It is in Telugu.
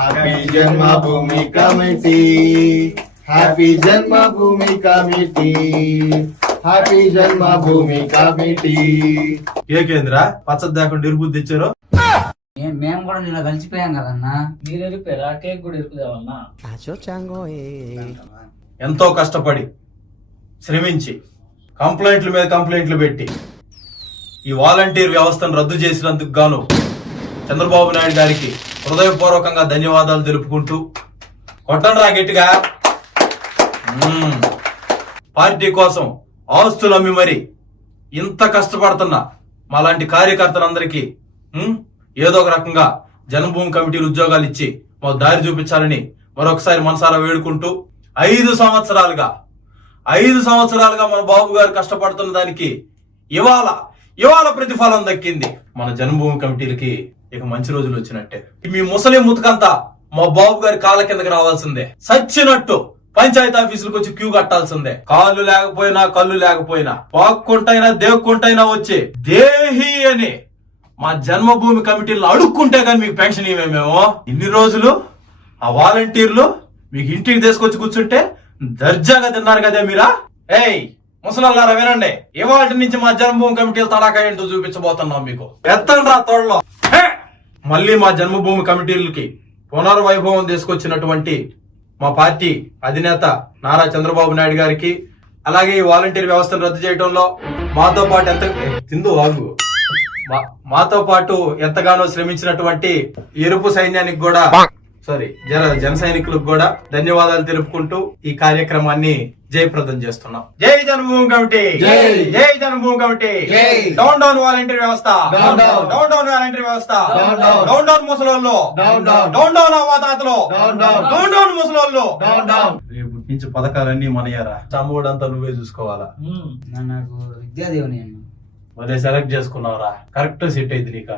హ్యాపీ జన్మభూమి కమిటీ, హ్యాపీ జన్మభూమి కమిటీ, హ్యాపీ జన్మభూమి కమిటీ. ఏ కేంద్ర పచ్చడి దాకుండా ఇరుబుద్ది ఇచ్చారు? మేము కూడా నిన్న కలిసిపోయాం కదన్నా. మీరు ఇరిపారా? కేక్ కూడా ఇరుపుదేవన్నా. ఎంతో కష్టపడి శ్రమించి కంప్లైంట్ల మీద కంప్లైంట్లు పెట్టి ఈ వాలంటీర్ వ్యవస్థను రద్దు చేసినందుకు గాను చంద్రబాబు నాయుడు గారికి హృదయపూర్వకంగా ధన్యవాదాలు తెలుపుకుంటూ కొట్టండి రా గట్టిగా. పార్టీ కోసం ఆస్తులు అమ్మి మరి ఇంత కష్టపడుతున్న మాలాంటి కార్యకర్తలందరికీ ఏదో ఒక రకంగా జన్మభూమి కమిటీలు ఉద్యోగాలు ఇచ్చి మాకు దారి చూపించాలని మరొకసారి మనసారా వేడుకుంటూ 5 సంవత్సరాలుగా మన బాబు గారు కష్టపడుతున్న దానికి ఇవాళ ప్రతిఫలం దక్కింది. మన జన్మభూమి కమిటీలకి ఇక మంచి రోజులు వచ్చినట్టే. మీ ముసలి ముతుకంతా మా బాబు గారి కాళ్ళ కిందకి రావాల్సిందే. సచ్చినట్టు పంచాయతీ ఆఫీసులకు వచ్చి క్యూ కట్టాల్సిందే. కాళ్ళు లేకపోయినా కళ్ళు లేకపోయినా పాక్కుంటైనా దేవుక్కుంటైనా వచ్చి దేహి అని మా జన్మభూమి కమిటీలను అడుక్కుంటే కానీ మీకు పెన్షన్ ఇవ్వమేమో. ఇన్ని రోజులు ఆ వాలంటీర్లు మీకు ఇంటికి తీసుకొచ్చి కూర్చుంటే దర్జాగా తిన్నారు కదా మీరా. ఏయ్ ముసలారా వినండి, ఇవాటి నుంచి మా జన్మభూమి కమిటీలు తడాకా ఏంటో చూపించబోతున్నాం మీకు. ఎత్తండి రా తోడలో. మళ్ళీ మా జన్మభూమి కమిటీలకి పునర్వైభవం తీసుకొచ్చినటువంటి మా పార్టీ అధినేత నారా చంద్రబాబు నాయుడు గారికి, అలాగే ఈ వాలంటీర్ వ్యవస్థను రద్దు చేయడంలో మాతో పాటు ఎంతగానో శ్రమించినటువంటి ఎరుపు సైన్యానికి కూడా జన సైనికులకు కూడా ధన్యవాదాలు తెలుపుకుంటూ ఈ కార్యక్రమాన్ని జయప్రదం చేస్తున్నాం. జై జన్మభూమి కమిటీ, జై జన్మభూమి కమిటీ. డౌన్ డౌన్ వాలంటీర్ వ్యవస్థ, డౌన్ డౌన్ వాలంటీర్ వ్యవస్థ, డౌన్ డౌన్ ముసలోళ్ళు, డౌన్ డౌన్ అవ్వాతాతలు, డౌన్ డౌన్ ముసలోళ్ళు. రేపు నుంచి పథకాలన్నీ మనయ్యారా. చమ్మూడంతా నువ్వే చూసుకోవాలా. నాకు విద్యాదేవుని అదే సెలెక్ట్ చేసుకున్నావురా, కరెక్ట్ సెట్ అయింది నీక.